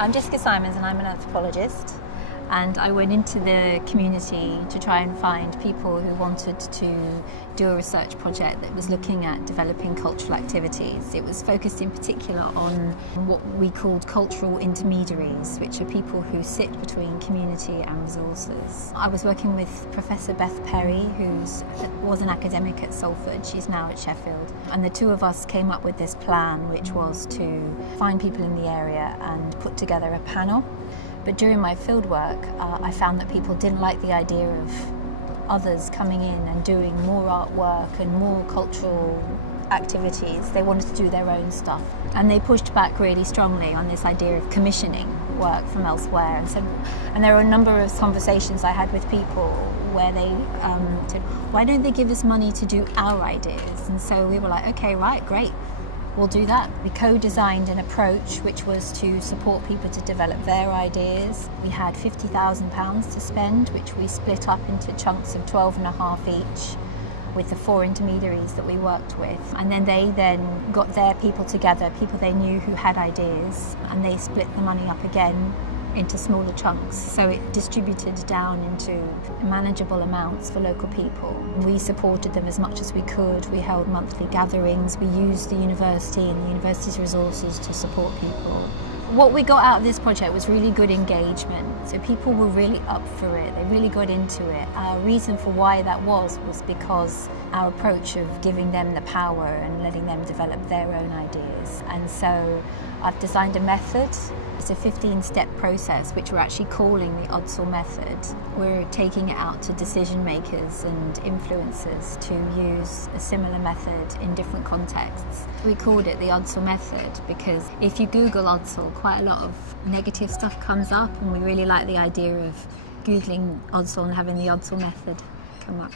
I'm Jessica Symons and I'm an anthropologist, and I went into the community to try and find people who wanted to do a research project that was looking at developing cultural activities. It was focused in particular on what we called cultural intermediaries, which are people who sit between community and resources. I was working with Professor Beth Perry, who was an academic at Salford. She's now at Sheffield. And the two of us came up with this plan, which was to find people in the area and put together a panel. But during my fieldwork, I found that people didn't like the idea of others coming in and doing more artwork and more cultural activities. They wanted to do their own stuff. And they pushed back really strongly on this idea of commissioning work from elsewhere. And there were a number of conversations I had with people where they said, why don't they give us money to do our ideas? And so we were like, okay, right, great. We'll do that. We co-designed an approach which was to support people to develop their ideas. We had £50,000 to spend, which we split up into chunks of 12.5 each with the 4 intermediaries that we worked with. And then they got their people together, people they knew who had ideas, and they split the money up again into smaller chunks, so it distributed down into manageable amounts for local people. We supported them as much as we could. We held monthly gatherings. We used the university and the university's resources to support people. What we got out of this project was really good engagement, so people were really up for it. They really got into it. Our reason for why that was because our approach of giving them the power and letting them develop their own ideas. And so I've designed a method. It's a 15-step process, which we're actually calling the Ordsall method. We're taking it out to decision makers and influencers to use a similar method in different contexts. We called it the Ordsall method because if you Google Ordsall, quite a lot of negative stuff comes up, and we really like the idea of Googling Ordsall and having the Ordsall method come up.